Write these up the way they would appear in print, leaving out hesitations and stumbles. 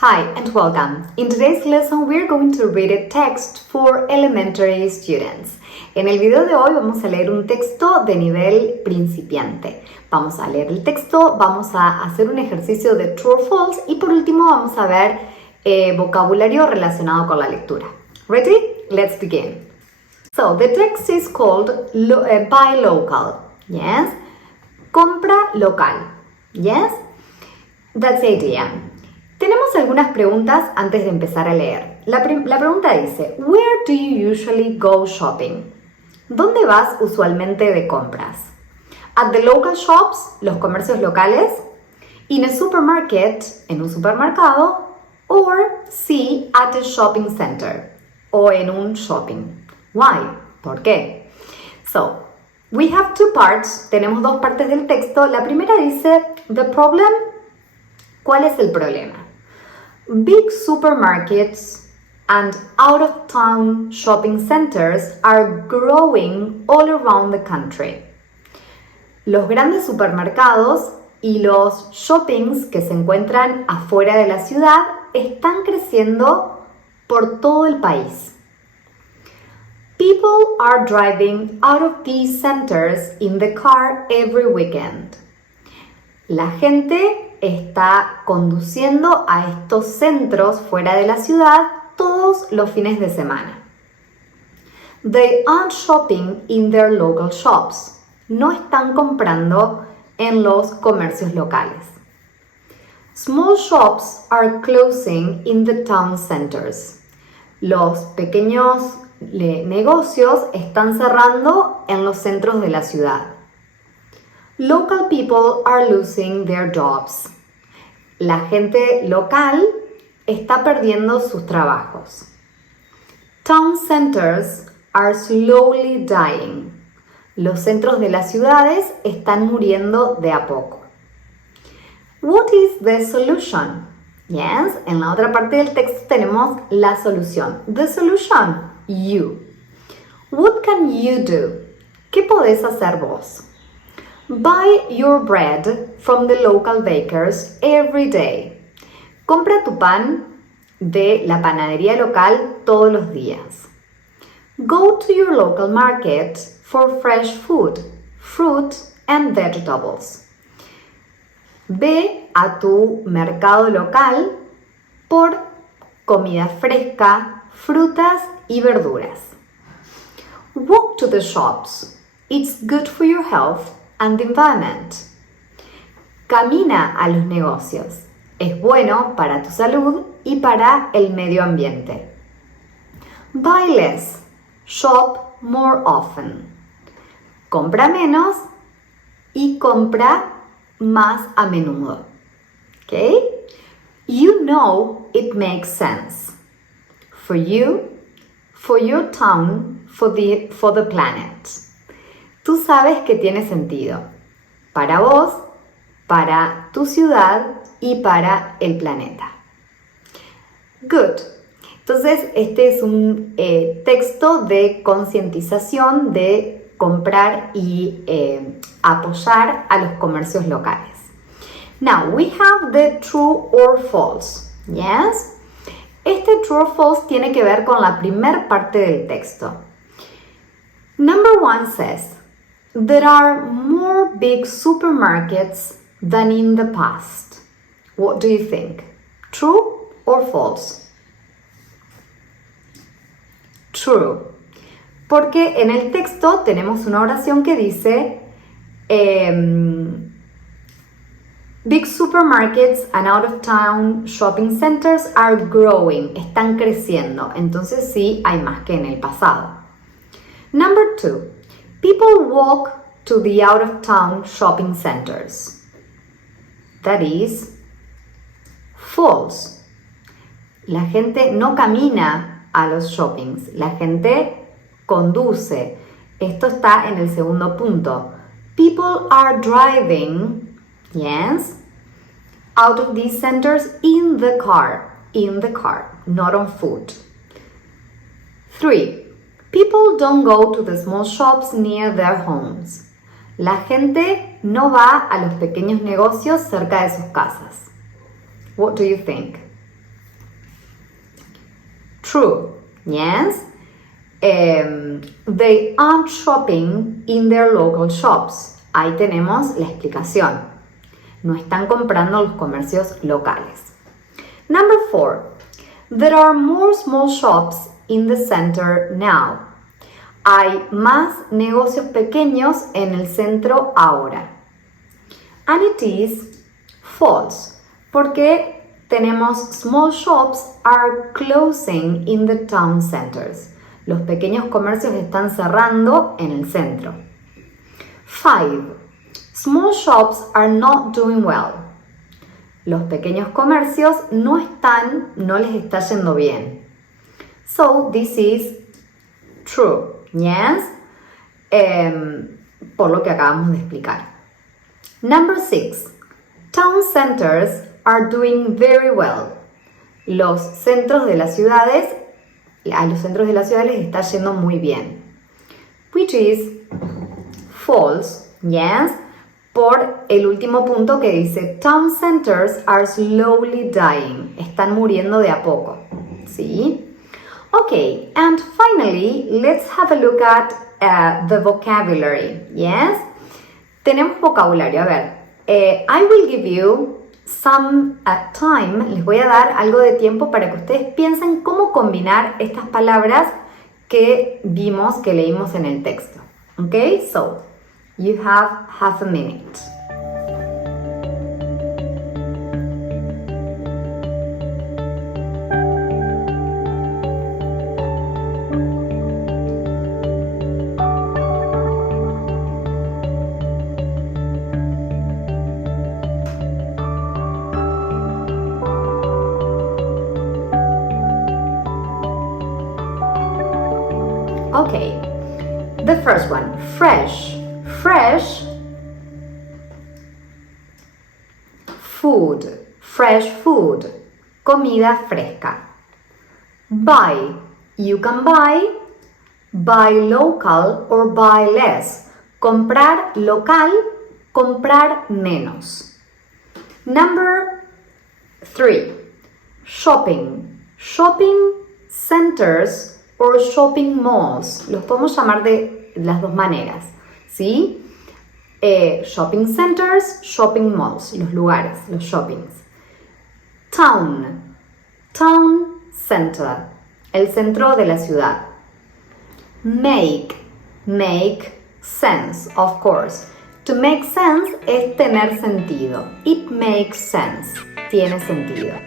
Hi and welcome. In today's lesson we are going to read a text for elementary students. En el video de hoy vamos a leer un texto de nivel principiante. Vamos a leer el texto, vamos a hacer un ejercicio de true or false y por último vamos a ver vocabulario relacionado con la lectura. Ready? Let's begin. So the text is called buy local. Yes? Compra local. Yes? That's the idea. Tenemos algunas preguntas antes de empezar a leer. La pregunta dice, Where do you usually go shopping? ¿Dónde vas usualmente de compras? At the local shops, los comercios locales. In a supermarket, en un supermercado. Or C, at a shopping center, o en un shopping. Why? ¿Por qué? So, we have two parts. Tenemos dos partes del texto. La primera dice, the problem. ¿Cuál es el problema? Big supermarkets and out-of-town shopping centers are growing all around the country. Los grandes supermercados y los shoppings que se encuentran afuera de la ciudad están creciendo por todo el país. People are driving out of these centers in the car every weekend. La gente está conduciendo a estos centros fuera de la ciudad todos los fines de semana. They aren't shopping in their local shops. No están comprando en los comercios locales. Small shops are closing in the town centers. Los pequeños negocios están cerrando en los centros de la ciudad. Local people are losing their jobs. La gente local está perdiendo sus trabajos. Town centers are slowly dying. Los centros de las ciudades están muriendo de a poco. What is the solution? Yes, en la otra parte del texto tenemos la solución. The solution, you. What can you do? ¿Qué podés hacer vos? Buy your bread from the local bakers every day. Compra tu pan de la panadería local todos los días. Go to your local market for fresh food, fruit and vegetables. Ve a tu mercado local por comida fresca, frutas y verduras. Walk to the shops. It's good for your health and the environment. Camina a los negocios. Es bueno para tu salud y para el medio ambiente. Buy less. Shop more often. Compra menos y compra más a menudo. Okay? You know it makes sense. For you, for your town, for the planet. Tú sabes que tiene sentido para vos, para tu ciudad y para el planeta. Good. Entonces, este es un texto de concientización de comprar y apoyar a los comercios locales. Now, we have the true or false. Yes? Este true or false tiene que ver con la primer parte del texto. Number 1 says, there are more big supermarkets than in the past. What do you think? True or false? True. Porque en el texto tenemos una oración que dice big supermarkets and out-of-town shopping centers are growing. Están creciendo. Entonces sí, hay más que en el pasado. Number 2. People walk to the out-of-town shopping centers. That is false. La gente no camina a los shoppings. La gente conduce. Esto está en el segundo punto. People are driving, yes, out of these centers in the car, not on foot. 3. People don't go to the small shops near their homes. La gente no va a los pequeños negocios cerca de sus casas. What do you think? True. Yes. They aren't shopping in their local shops. Ahí tenemos la explicación. No están comprando los comercios locales. Number 4. There are more small shops in the center now. Hay más negocios pequeños en el centro ahora. And it is false, porque tenemos small shops are closing in the town centers. Los pequeños comercios están cerrando en el centro. 5. Small shops are not doing well. Los pequeños comercios no les está yendo bien. So this is true. Yes. Por lo que acabamos de explicar. Number 6. Town centers are doing very well. A los centros de las ciudades les está yendo muy bien. Which is false. Yes. Por el último punto que dice town centers are slowly dying. Están muriendo de a poco. ¿Sí? Okay, and finally, let's have a look at the vocabulary. Yes? Tenemos vocabulario. A ver, I will give you some time. Les voy a dar algo de tiempo para que ustedes piensen cómo combinar estas palabras que leímos en el texto. Okay, so you have half a minute. Okay, the first one, fresh. Fresh food, fresh food, comida fresca. Buy, you can buy local or buy less. Comprar local, comprar menos. Number 3, shopping. Shopping centers or shopping malls. Los podemos llamar de las dos maneras, ¿sí? Shopping centers, shopping malls, los lugares, los shoppings. Town, town center, el centro de la ciudad. Make sense, of course. To make sense es tener sentido. It makes sense, tiene sentido.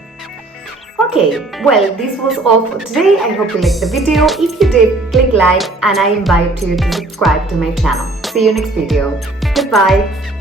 Okay, well, this was all for today. I hope you liked the video. If you did, click like and I invite you to subscribe to my channel. See you next video. Goodbye.